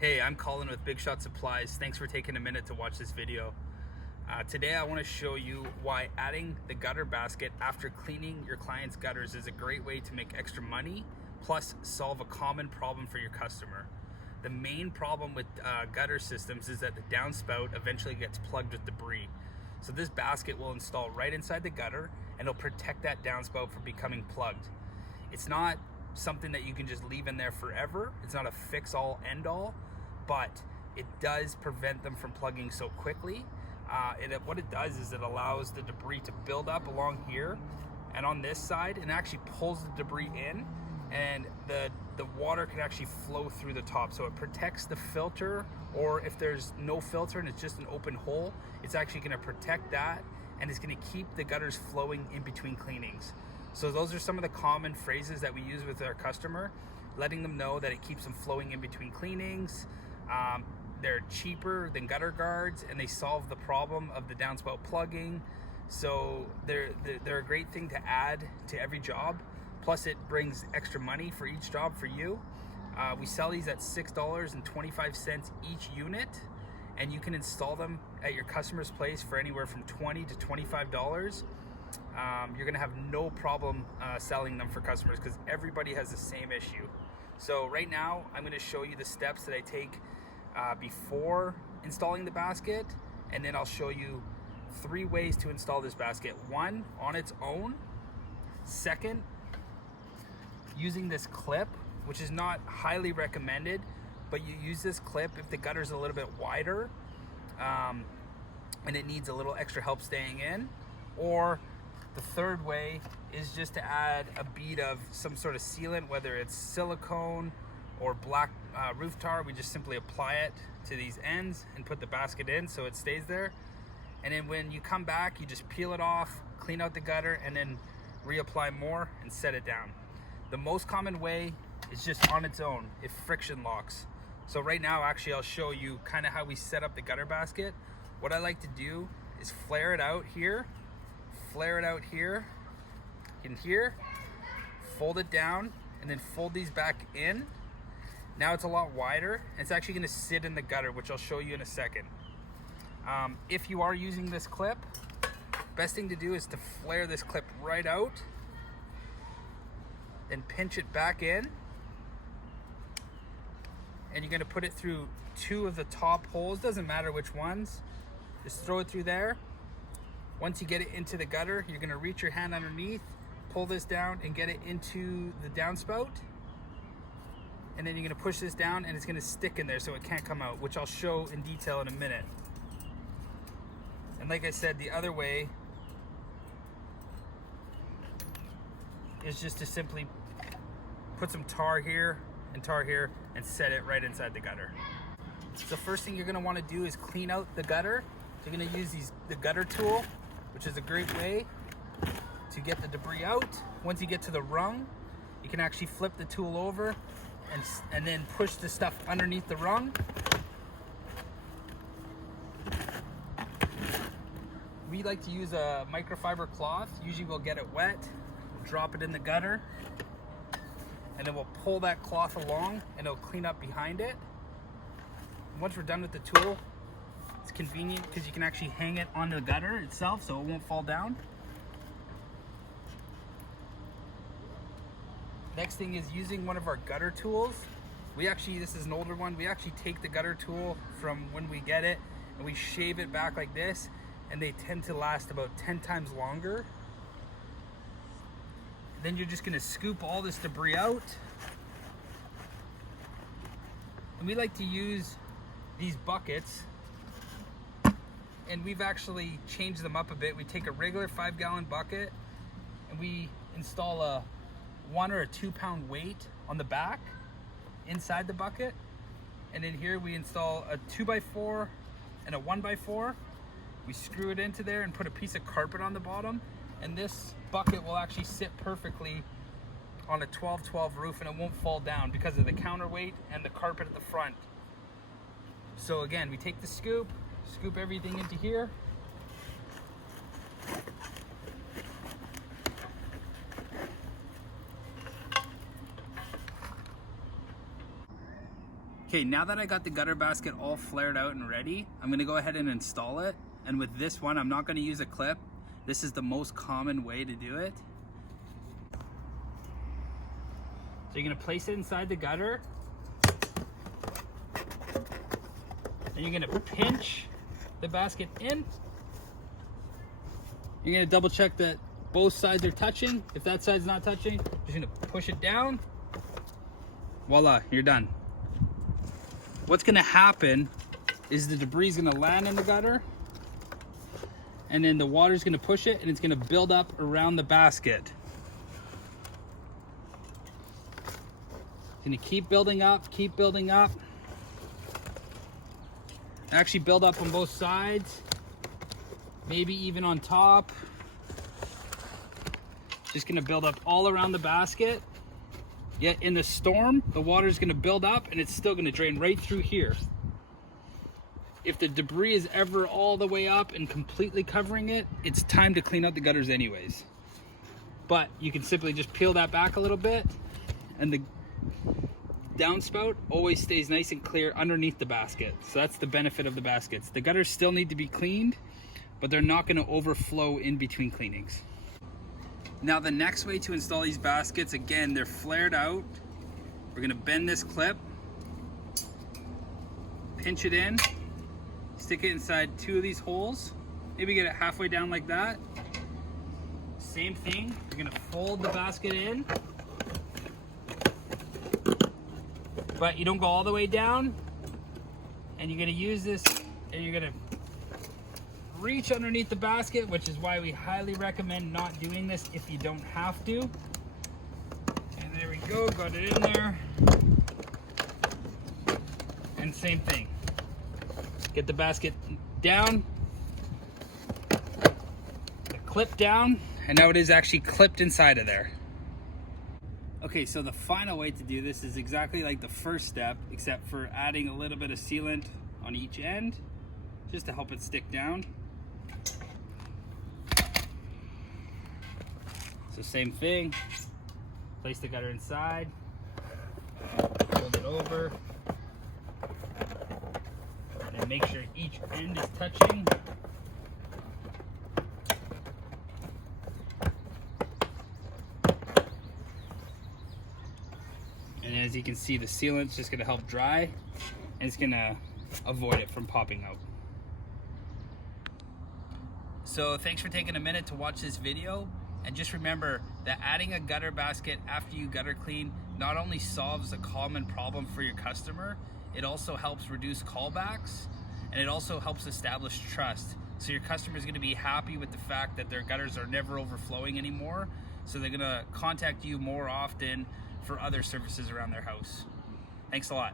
Hey, I'm Colin with Big Shot Supplies. Thanks for taking a minute to watch this video. Today I want to show you why adding the gutter basket after cleaning your client's gutters is a great way to make extra money, plus solve a common problem for your customer. The main problem with gutter systems is that the downspout eventually gets plugged with debris. So this basket will install right inside the gutter and it'll protect that downspout from becoming plugged. It's not something that you can just leave in there forever. It's not a fix-all, end-all, but it does prevent them from plugging so quickly. What it does is it allows the debris to build up along here and on this side, and actually pulls the debris in, and the water can actually flow through the top. So it protects the filter, or if there's no filter and it's just an open hole, it's actually going to protect that, and it's going to keep the gutters flowing in between cleanings. So those are some of the common phrases that we use with our customer, letting them know that it keeps them flowing in between cleanings. They're cheaper than gutter guards, and they solve the problem of the downspout plugging. So they're a great thing to add to every job. Plus it brings extra money for each job for you. We sell these at $6.25 each unit, and you can install them at your customer's place for anywhere from $20 to $25. You're gonna have no problem selling them for customers because everybody has the same issue. So right now I'm gonna show you the steps that I take before installing the basket, and then I'll show you 3 ways to install this basket. 1, on its own. 2nd, using this clip, which is not highly recommended, but you use this clip if the gutter's a little bit wider and it needs a little extra help staying in. Or the 3rd way is just to add a bead of some sort of sealant, whether it's silicone or black roof tar. We just simply apply it to these ends and put the basket in so it stays there. And then when you come back, you just peel it off, clean out the gutter, and then reapply more and set it down. The most common way is just on its own, if friction locks. So right now, actually, I'll show you kind of how we set up the gutter basket. What I like to do is flare it out here, in here, fold it down, and then fold these back in. Now it's a lot wider, and it's actually going to sit in the gutter, which I'll show you in a second. If you are using this clip, best thing to do is to flare this clip right out, then pinch it back in, and you're going to put it through 2 of the top holes. Doesn't matter which ones, just throw it through there. Once you get it into the gutter, you're going to reach your hand underneath, pull this down, and get it into the downspout. And then you're going to push this down, and it's going to stick in there so it can't come out, which I'll show in detail in a minute. And like I said, the other way is just to simply put some tar here and set it right inside the gutter. So first thing you're going to want to do is clean out the gutter. So you're going to use the gutter tool, which is a great way to get the debris out. Once you get to the rung, you can actually flip the tool over and then push the stuff underneath the rung. We like to use a microfiber cloth. Usually we'll get it wet, we'll drop it in the gutter, and then we'll pull that cloth along and it'll clean up behind it. And once we're done with the tool, it's convenient because you can actually hang it on the gutter itself so it won't fall down. Next thing is using one of our gutter tools. This is an older one. We actually take the gutter tool from when we get it and we shave it back like this, and they tend to last about 10 times longer. Then you're just gonna scoop all this debris out. And we like to use these buckets, and we've actually changed them up a bit. We take a regular 5-gallon bucket and we install a 1 or a 2 pound weight on the back inside the bucket, and in here we install a 2x4 and a 1x4. We screw it into there and put a piece of carpet on the bottom, and this bucket will actually sit perfectly on a 12-12 roof, and it won't fall down because of the counterweight and the carpet at the front. So again, we take the scoop everything into here, Okay, now that I got the gutter basket all flared out and ready, I'm gonna go ahead and install it. And with this one, I'm not gonna use a clip. This is the most common way to do it. So you're gonna place it inside the gutter. And you're gonna pinch the basket in. You're gonna double check that both sides are touching. If that side's not touching, you're just gonna push it down. Voila, you're done. What's gonna happen is the debris is gonna land in the gutter, and then the water's gonna push it and it's gonna build up around the basket. It's gonna keep building up, actually build up on both sides, maybe even on top. Just gonna build up all around the basket. Yet in the storm, the water is gonna build up and it's still gonna drain right through here. If the debris is ever all the way up and completely covering it, it's time to clean out the gutters anyways. But you can simply just peel that back a little bit, and the downspout always stays nice and clear underneath the basket. So that's the benefit of the baskets. The gutters still need to be cleaned, but they're not gonna overflow in between cleanings. Now the next way to install these baskets, again, they're flared out. We're gonna bend this clip, pinch it in, stick it inside 2 of these holes, maybe get it halfway down like that. Same thing, you're gonna fold the basket in, but you don't go all the way down, and you're gonna use this, and you're gonna reach underneath the basket, which is why we highly recommend not doing this if you don't have to. And there we go, got it in there. And same thing. Get the basket down, the clip down, and now it is actually clipped inside of there. Okay, so the final way to do this is exactly like the first step, except for adding a little bit of sealant on each end, just to help it stick down. So same thing, place the gutter inside, fold it over, and make sure each end is touching. And as you can see, the sealant's just gonna help dry, and it's gonna avoid it from popping out. So thanks for taking a minute to watch this video. And just remember that adding a gutter basket after you gutter clean not only solves a common problem for your customer, it also helps reduce callbacks, and it also helps establish trust. So your customer is going to be happy with the fact that their gutters are never overflowing anymore. So they're going to contact you more often for other services around their house. Thanks a lot.